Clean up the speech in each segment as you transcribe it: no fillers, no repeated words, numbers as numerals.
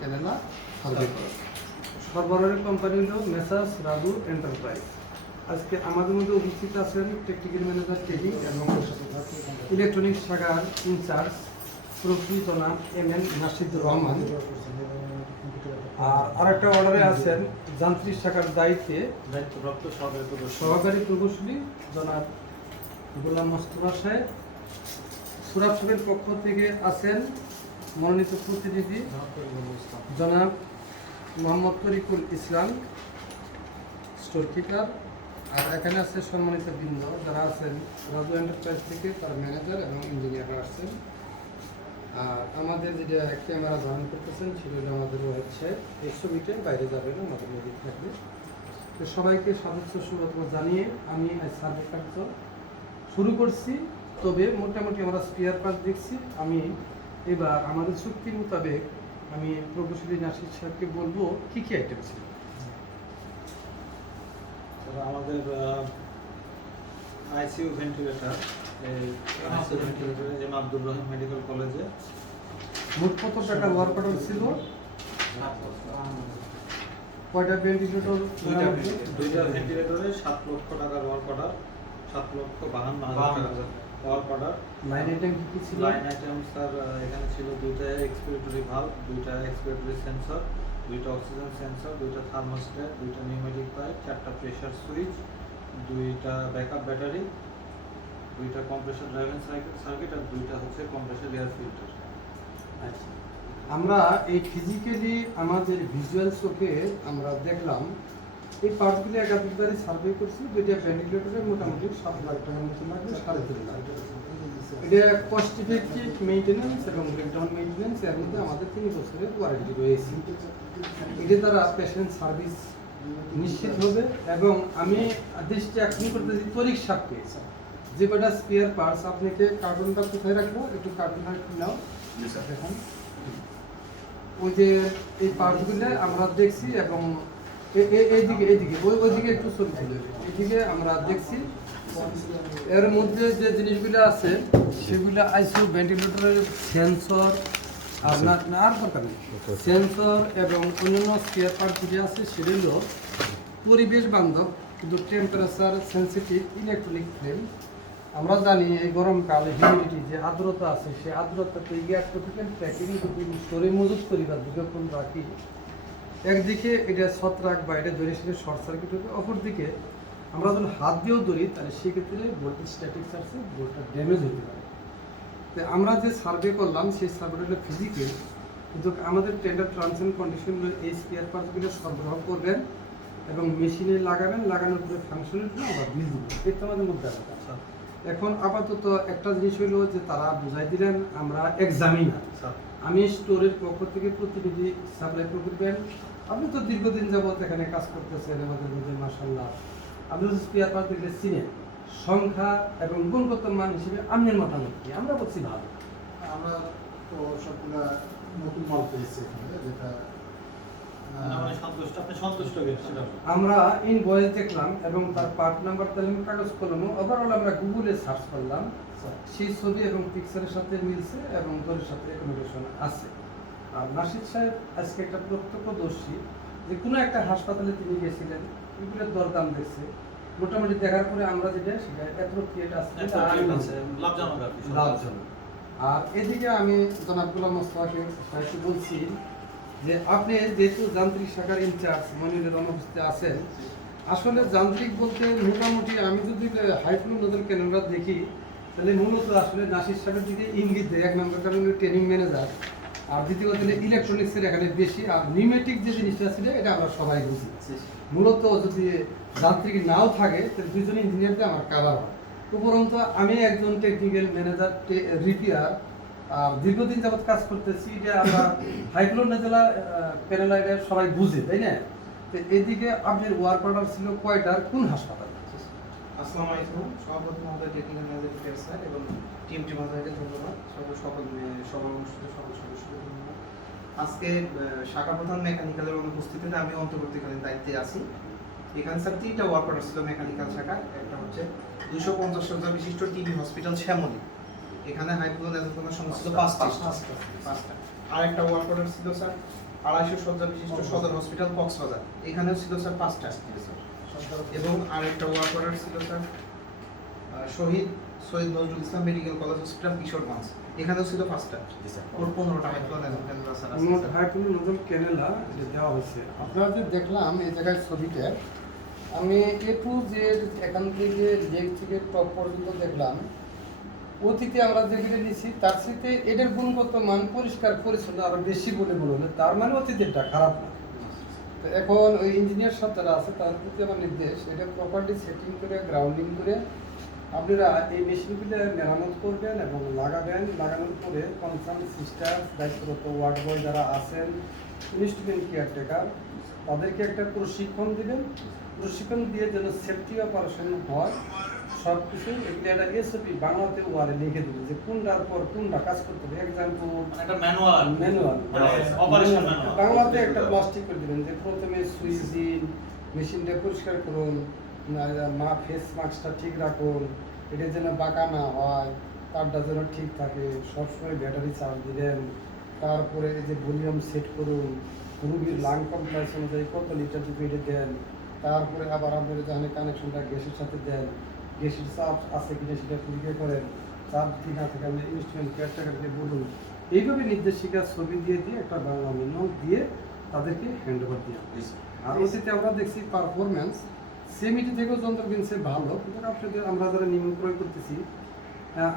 Kerala survey করা। সরবরাহের company হলো মেসার্স রাজু এন্টারপ্রাইজ। আজকে আমাদের মধ্যে উপস্থিত আছেন টেকনিক্যাল ম্যানেজার টেকিং এবং ইলেকট্রনিক্স শাখার ইনচার্জ প্রফেসর জনাব এম নাসিদুর রহমান। আর আরেকটা অর্ডারে আছেন যান্ত্রিক শাখার দায়িত্বপ্রাপ্ত সহকারী প্রকৌশলী জনাব গোলাম মোস্তফা সাহেব। সুরাব সাহেবের পক্ষ থেকে আছেন মনোনীত প্রতিনিধি জনাব মোহাম্মদ তরিকুল ইসলাম স্টোর কিপার। আর এখানে আছে সম্মানিত বৃন্দ যারা আছেন রাজু এন্টারপ্রাইজ থেকে, তার ম্যানেজার এবং ইঞ্জিনিয়াররা আসছেন। আর আমাদের যেটা ক্যামেরা ধারণ করতেছেন সেটা আমাদের ওয়েবসাইট 100 মিটার বাইরে যাবে না, আমাদের নদী থাকবে। তো সবাইকে সদস্য শুভেচ্ছা জানিয়ে আমি সার্ভে কার্য শুরু করছি। তবে মোটামুটি আমরা স্পেয়ার পার্ট দেখছি। আমি এবার আমাদের চুক্তি মোতাবেক আমি প্রকৌশলী নাসির সাহেবকে বলবো কী কী আইটেম ছিল। আমাদের আইসিইউ ভেন্টিলেটর, যেমন আব্দুর রহিম মেডিকেল কলেজে মোট কত টাকা ওয়ার্ক অর্ডার ছিল? কয়টা ভেন্টিলেটর? দুইটা ভেন্টিলেটরে 7 লক্ষ টাকার work order, 7,52,000 work order. Line item কি ছিল? লাইন আইটেম স্যার এখানে ছিল 2টা এক্সপিরেটরি ভালভ, 2টা এক্সপিরেটরি সেন্সর, 2টা অক্সিজেন সেন্সর, 2টা থার্মোস্ট্যাট, 2টা নিউমেটিক পাইপ, 4টা প্রেসার সুইচ, 2টা ব্যাকআপ ব্যাটারি, 2টা কম্প্রেসর ড্রাইভিং সার্কিট আর 2টা হচ্ছে কম্প্রেসর এয়ার ফিল্টার। আচ্ছা, আমরা এই ফিজিক্যালি আমাদের ভিজুয়াল চোখে আমরা দেখলাম এই পার্টগুলি একাধিকবারই সার্ভে করছি। দুইটা ভেন্টিলেটরে মোটামুটি 7 লাখ টাকার মতো লাগবে, 3.5 লাখ। এটা কস্ট ইফেক্টিভ মেইনটেন্যান্স এবং ব্রেকডাউন মেইনটেন্যান্স, এর মধ্যে আমাদের 3 বছরের ওয়ারেন্টি রয়েছে। এতে দ্বারা পেশেন্ট সার্ভিস নিশ্চিত হবে। এবং আমি দৃষ্টি আকর্ষণ করতেছি তরিক সাপকে যে কটা স্পেয়ার পার্টস, আপনাকে কার্টুনটা কোথায় রাখবো, একটু কার্টুনটা নাও দেখুন। ওই যে এই পার্টসগুলো আমরা দেখছি এবং এইদিকে ওইদিকে একটু ছবি ছিল, এইদিকে আমরা দেখছি। এর মধ্যে যে জিনিসগুলো আছে সেগুলো আইসিইউ ভেন্টিলেটরের সেন্সর আর আর দরকার নেই, সেন্সর এবং অন্যান্য স্পেয়ার পার্ট যেটা আছে সেটা হলো পরিবেশ বান্ধব কিন্তু টেম্পারেচার সেন্সিটিভ ইলেকট্রনিক ফ্লেম। আমরা জানি এই গরমকাল হিউমিডিটি যে আর্দ্রতা আছে সেই আর্দ্রতাতে গ্যাস প্রতিদিন প্যাকিং যদি স্টোরে মজুত করি বা দীর্ঘক্ষণ রাখি, একদিকে এটা ছত্রাক বা এটা ধরে সেটা শর্ট সার্কিট হবে, অপরদিকে আমরা যখন হাত দিয়েও ধরি তাহলে সেক্ষেত্রে ভোল্টেজ স্ট্যাটিক চার্জে ভোল্টটা ড্যামেজ হতে পারে। তো আমরা যে সার্ভে করলাম সেই সার্ভেটা হলো ফিজিক্যাল, কিন্তু আমাদের টেন্ডার টার্মস অ্যান্ড কন্ডিশনগুলো এই স্পেয়ার পার্টসগুলো সরবরাহ করবেন এবং মেশিনে লাগাবেন, লাগানোর পরে ফাংশনের জন্য আমরা বিল দেবো। এটা আমাদের মধ্যে আছে। এখন আপাতত একটা জিনিস হলো যে তারা বুঝাই দিলেন আমরা এক্সামিনার, আমি স্টোরের পক্ষ থেকে প্রতিনিধি সাপ্লাই করবেন। আপনি তো দীর্ঘদিন যাবত এখানে কাজ করতেছেন আমাদের মধ্যে, মাশাআল্লাহ। আপনি যদি স্পেয়ার পার্ট দেখলে চিনেন, সংখ্যা এবং গুণগত মান হিসেবে আপনার মতামত কি? আমরা বলছি ভালো। আমরা তো সবগুলা নতুন মাল পেয়েছি এখানে, যেটা আমরা ইনভয়েস দেখলাম এবং তার পার্ট নাম্বার তালিম কাগজ কলম ওভারঅল আমরা গুগলে সার্চ করলাম, সেই ছবি এবং পিকচারের সাথে মিলছে এবং দলের সাথে অ্যাকোমোডেশন আছে। আর নাসির সাহেব আজকে একটা প্রত্যক্ষদর্শী যে কোনো একটা হাসপাতালে তিনি গেছিলেন, এগুলোর দরদাম দেখছে, মোটামুটি দেখার পরে আমরা যেটা সেটা অ্যাপ্রোপ্রিয়েট আছে, লাভজনক। আর এদিকে আমি জনাব গোলাম মোস্তফাকে বলছি যে আপনি যেহেতু যান্ত্রিক শাখার ইনচার্জ মনিরের অনুপস্থিতি আছেন, আসলে যান্ত্রিক বলতে মোটামুটি আমি যদি হাইফ্লো নজর ক্যালেন্ডার দেখি তাহলে মূলত আসলে নাসির সাহেবের দিকে ইঙ্গিত দেয়। 1 নম্বর কারণ ট্রেনিং ম্যানেজার, আর দ্বিতীয় দিনে ইলেকট্রনিক্সের এখানে বেশি, আর নিউমেটিক যে জিনিসটা ছিল এটা আমরা সবাই বুঝি। মূলত যদি যান্ত্রিক নাও থাকে তাহলে 2জন ইঞ্জিনিয়ারকে আমার কাভার হয়। উপরন্ত আমি একজন টেকনিক্যাল ম্যানেজার রিপেয়ার, আর দীর্ঘদিন যাবৎ কাজ করতেছি, এটা আমরা হাইফ্লো নেজেলা প্যানেলাইডার সবাই বুঝে, তাই না? তো এদিকে আপনার ওয়ার্ক অর্ডার ছিল কয়টার, কোন হাসপাতাল? আসসালামু আলাইকুম। সভাপতি মহোদয়, টেকনিক্যাল ম্যানেজার রিপেয়ার স্যার এবং টিম মহোদয়কে ধন্যবাদ। সকল অনুষ্ঠিত সকল সদস্যদের ধন্যবাদ। আজকে শাখা প্রধান মেকানিক্যালের অনুপস্থিতিতে আমি অন্তর্বর্তীকালীন দায়িত্বে আছি। এখানে স্যার 3টা ওয়ার্ক অর্ডার ছিল মেকানিক্যাল শাখায়। একটা হচ্ছে 250 শয্যা বিশিষ্ট টিবি হসপিটাল শ্যামলী, এখানে হাইফ্লো নেজেলার সমস্ত 5টা। আরেকটা ওয়ার্ক অর্ডার ছিল স্যার 250 শয্যা বিশিষ্ট সদর হসপিটাল কক্সবাজার, এখানেও ছিল স্যার 5টা। এবং আরেকটা ওয়ার্ক অর্ডার ছিল স্যার শহীদ Syed Nazrul Islam medical college hospital Kishoreganj, এখানেও ছিল 5টা। ওর 15টা হাইফ্লো নেজন ক্যানুলা স্যার আছে মোট স্যার। হাইফ্লো নজল ক্যানেলা দেওয়া হয়েছে। আপনারা যে দেখলাম এই জায়গায় ছবিতে, আমি এ টু জেড এখান থেকে লেগ থেকে টপ পর্যন্ত দেখলাম। অতীতে আমরা যেগুলো নিয়েছি তার সাথে এদের গুণগত মান পরিষ্কার পরিচ্ছন্ন আরো বেশি বলে মনে হলো, তার মানে অতীতেরটা খারাপ না। তো এখন ওই ইঞ্জিনিয়ার সব যারা আছে তার প্রতি আমার নির্দেশ, এটা প্রপারলি সেটিং করে গ্রাউন্ডিং করে আপনারা এই মেশিনগুলো মেরামত করবেন এবং লাগাবেন। লাগানোর পরে কনসার্ন সিস্টার, দায়িত্বরত ওয়ার্ড বয় যারা আছেন, ইনস্ট্রুমেন্ট কেয়ারটেকার, তাদেরকে একটা প্রশিক্ষণ দিবেন। প্রশিক্ষণ দিয়ে যেন সেফটি অপারেশন হয় সব কিছু এগুলো একটা এসওপি বাংলাতে ওয়ারে লিখে দেবে যে কোনটার পর কোনটা কাজ করতে হবে। এক্সাম্পল একটা ম্যানুয়াল ম্যানুয়াল অপারেশন ম্যানুয়াল বাংলাতে একটা প্লাস্টিক করে দিবেন যে প্রথমে সুইচ দিন, মেশিনটা পরিষ্কার করুন, ফেস মাস্কটা ঠিক রাখুন, এটা যেন বাঁকা না হয়, তারটা যেন ঠিক থাকে, সবসময় ব্যাটারি চার্জ দিলেন। তারপরে এই যে ভলিউম সেট করুন, রুগীর লাং কমপ্লেক্স অনুযায়ী কত লিটার যদি এটা দেন। তারপরে আবার আপনারা যেখানে কানেকশনটা গ্যাসের সাথে দেন, গ্যাসের চাপ আছে কিনা সেটা পরীক্ষা করেন। চাপ ঠিক আছে আপনি ইনস্ট্রুমেন্ট কেয়ারটেকারকে বলুন। এইভাবে নির্দেশিকা ছবি দিয়ে একটা বাংলা নোট দিয়ে তাদেরকে হ্যান্ড ওভার দিয়ে। আর অতীতে আমরা দেখছি পারফরমেন্স সেমিটি থেকেও যন্ত্র কিনছে ভালো, কিন্তু আপনাদের আমরা যারা নিয়ম প্রয়োগ করতেছি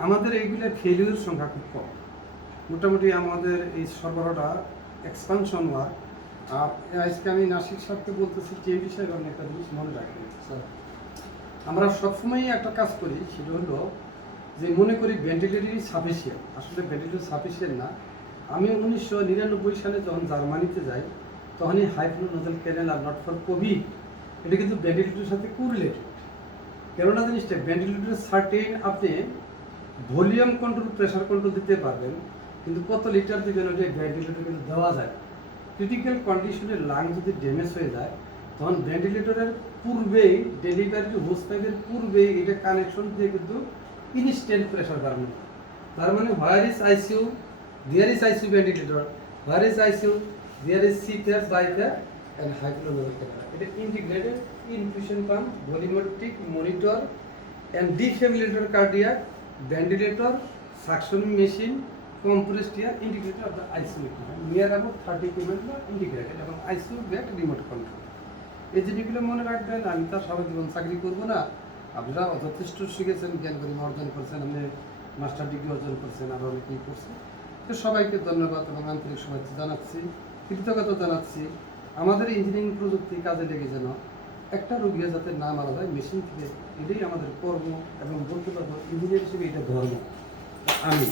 আমাদের এইগুলো ফেলিউর সংখ্যা খুব কম। মোটামুটি আমাদের এই সরবরাহটা এক্সপানশন হওয়ার। আর আজকে আমি নাসিক সাহেবকে বলতেছি টিএমডি সাহেব আপনি একটা জিনিস মনে রাখবেন স্যার, আমরা সবসময়ই একটা কাজ করি, সেটা হলো যে মনে করি ভেন্টিলেটরই সাফিসিয়েন্ট। আসলে ভেন্টিলেটর সাফিসিয়েন্ট না। আমি 1999 সালে যখন জার্মানিতে যাই তখনই high flow nasal cannula are not for covid এটা কিন্তু ভেন্টিলেটরের সাথে কোরিলেটেড। কেননা জিনিসটা ভেন্টিলেটরের সার্টেন আপনি ভলিউম কন্ট্রোল, প্রেশার কন্ট্রোল দিতে পারবেন, কিন্তু কত লিটার দিবেন ওটা ভেন্টিলেটর কিন্তু দেওয়া যায়। ক্রিটিক্যাল কন্ডিশনে লাং যদি ড্যামেজ হয়ে যায় তখন ভেন্টিলেটরের পূর্বেই ডেলিভারি হোস পাইপের পূর্বেই এটা কানেকশন দিয়ে কিন্তু ইনস্ট্যান্ট প্রেশার বাড়ানো। তার মানে where is ICU, there is ICU ventilator, where is ICU, there is CPAP, BiPAP and high flow nasal cannula. এটা integrated infusion pump, volumetric monitor and defibrillator, cardiac, ventilator, suction machine, compressed air integrated of the ICU equipment, near about 30 equipment integrated এবং ICU bed remote control. এই জিনিসগুলো মনে রাখবেন। আমি তার সারা জীবন চাকরি করবো না, আপনারা যথেষ্ট শিখেছেন, জ্ঞান গরিমা অর্জন করছেন, আপনি মাস্টার ডিগ্রি অর্জন করছেন, আরও অনেকেই করছেন। তো সবাইকে ধন্যবাদ এবং আন্তরিক শুভেচ্ছা জানাচ্ছি, কৃতজ্ঞতা জানাচ্ছি। আমাদের ইঞ্জিনিয়ারিং প্রযুক্তি কাজে লেগে যেন একটা রোগীও যাতে না মারা যায় মেশিন থেকে, এটাই আমাদের কর্ম এবং বলতে পারবো ইঞ্জিনিয়ার হিসেবে এটা ধর্ম। আমি